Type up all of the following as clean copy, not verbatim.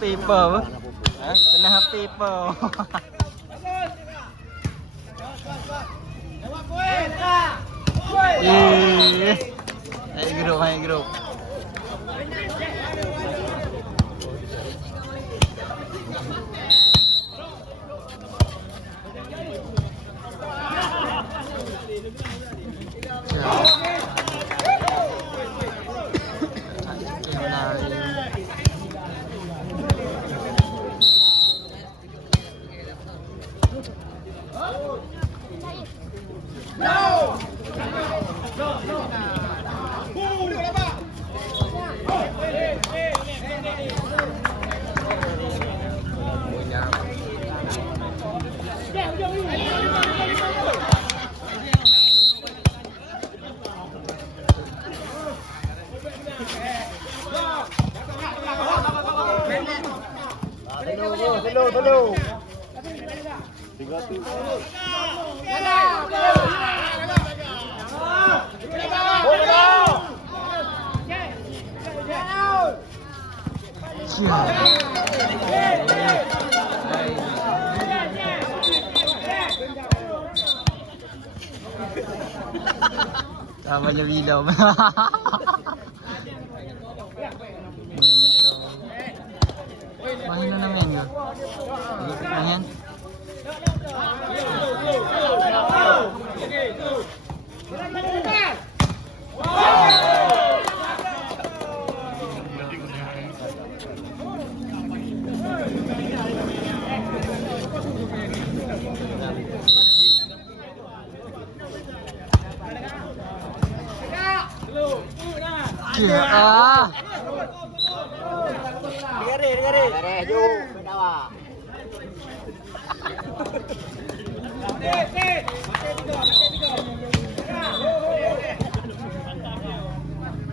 paper. Kena paper. Naik grup. Hello. Tama na bilaw. Mahina naman yun. Ayan. Dengar ju, berdawa.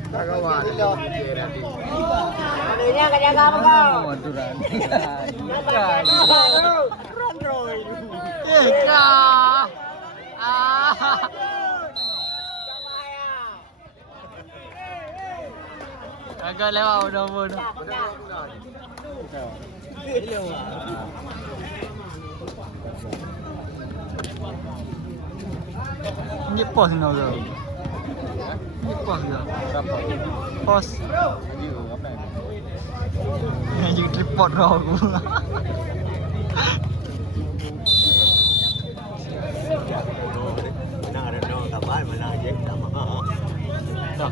Kagawan. Anunya jaga apa kau? Motoran. Android. Agak lewat mudah-mudah. Ini pos nak ke? Ini pos ke? Pos. Ini juga tripod kau aku. Mana ada no kabar mana aja sama. Dah.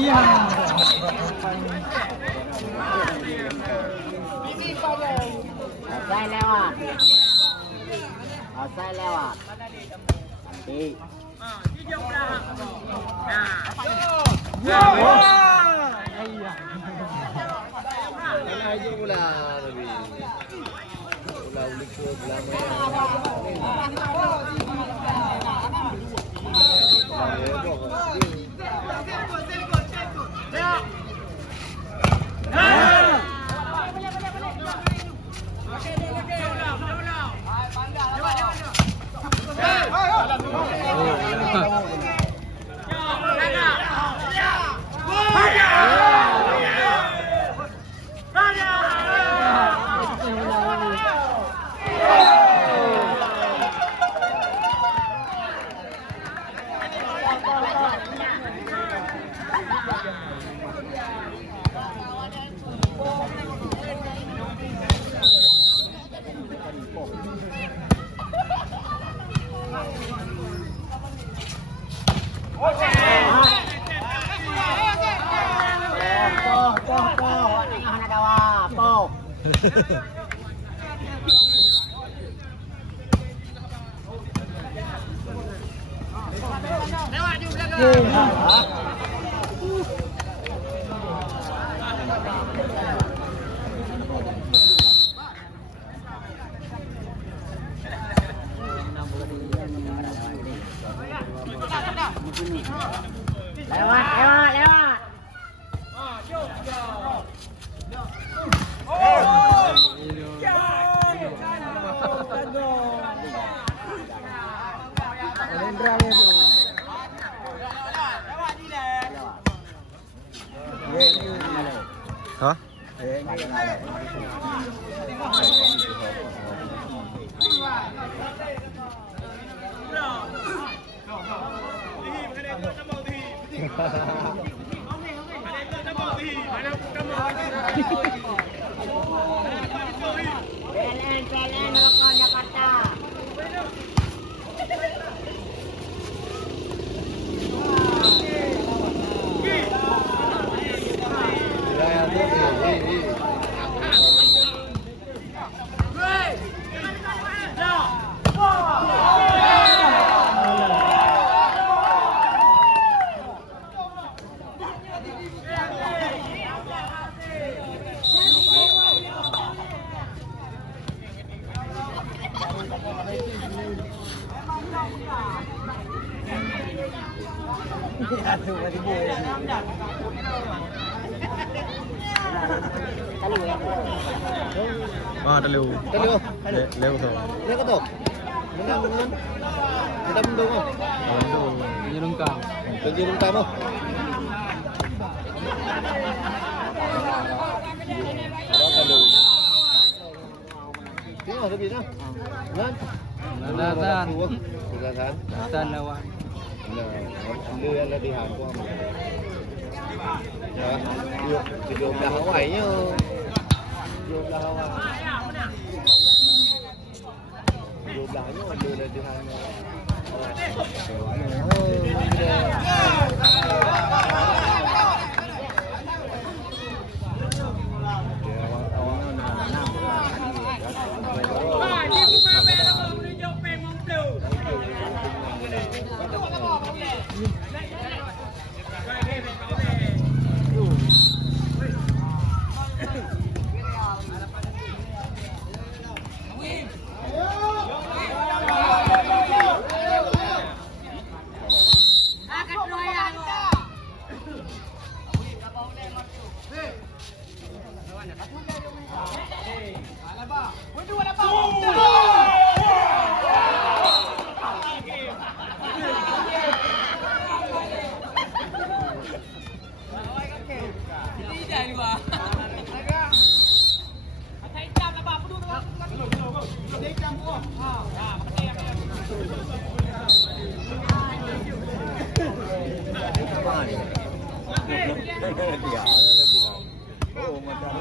Iya. Saya lewat. Saya lewat. Nanti. Dia udah. Nah. Iya. Ini aja pula lebih. Pula ulik tu lama. Lewat. Hả? PLN Rokok Jakarta. Terlalu. Lewat tu. Dia kata, menang. Kita mendung ah. Menyerungkang. Kerja rungkam ah. Kalau. Tengok lebih dah. Kan? Datang. Datang. Datang lawan. Lừa latihan của mình. Đó, dùng là Hawaii nhá. Dùng là Hawaii. Dùng là nhá, lừa latihan.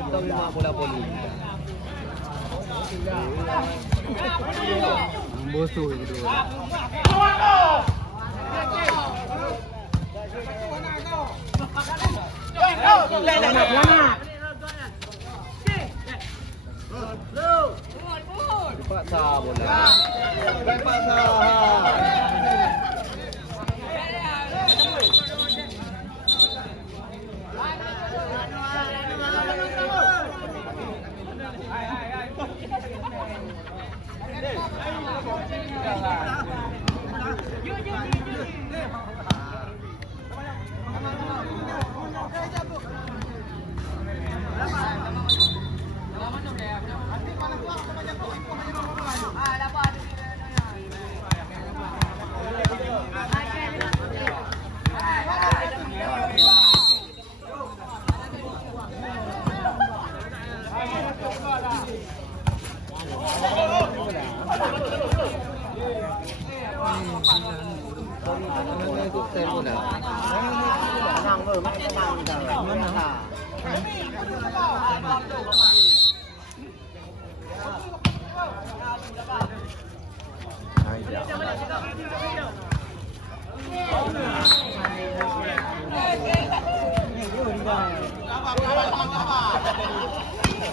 Itu 50 poli. Bosu itu. Dipaksa bola. Dipaksa.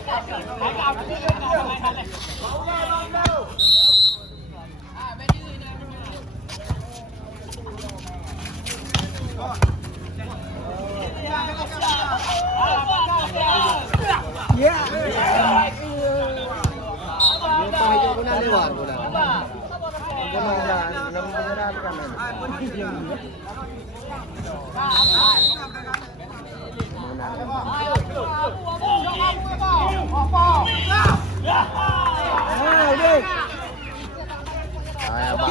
Yung pangidyo ko na liwan ko na. Ang gano'n na, namimigarabi kami. Kaya ba?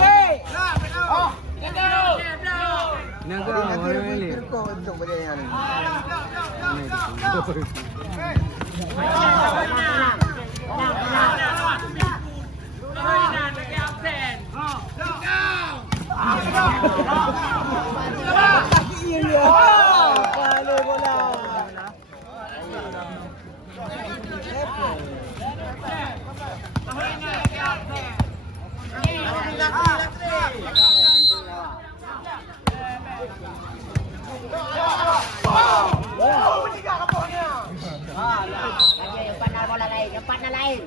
Yung pat na lain.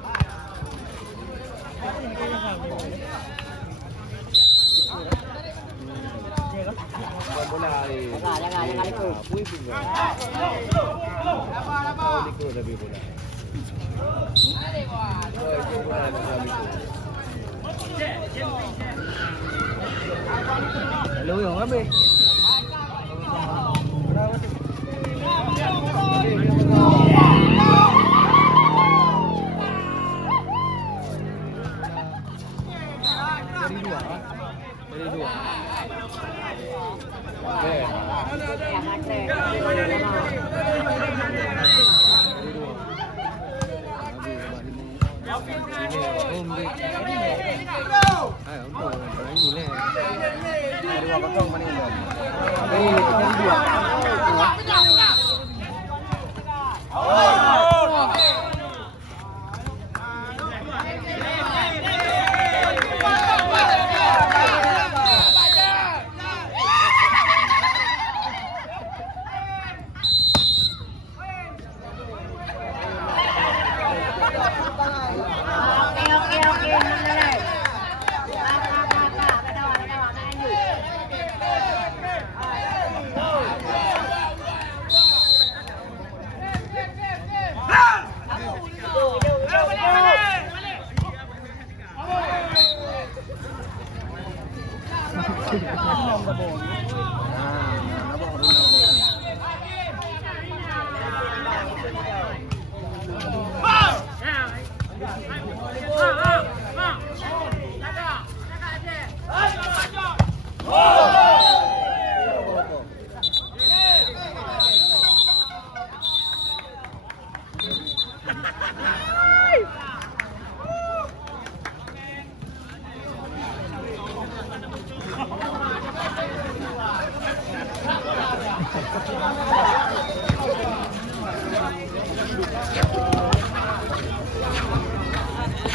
Bola kali. Jangan likut. Puipin ko. Ako likod sabi bola. Bola sabi ko. Hello yung kami. Dari dua. Okay. Jangan tre. Okey. Menilai.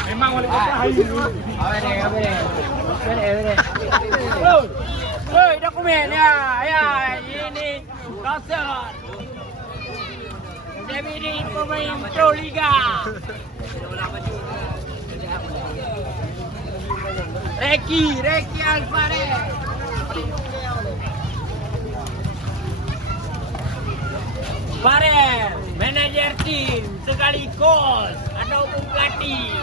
Memang wali kota hayu. Woi, dokumen ya. Ya, ini kasar. Jadi pemain Pro Liga. Ricky Alvarez. Barel, manajer tim sekaligus ataupun pelatih.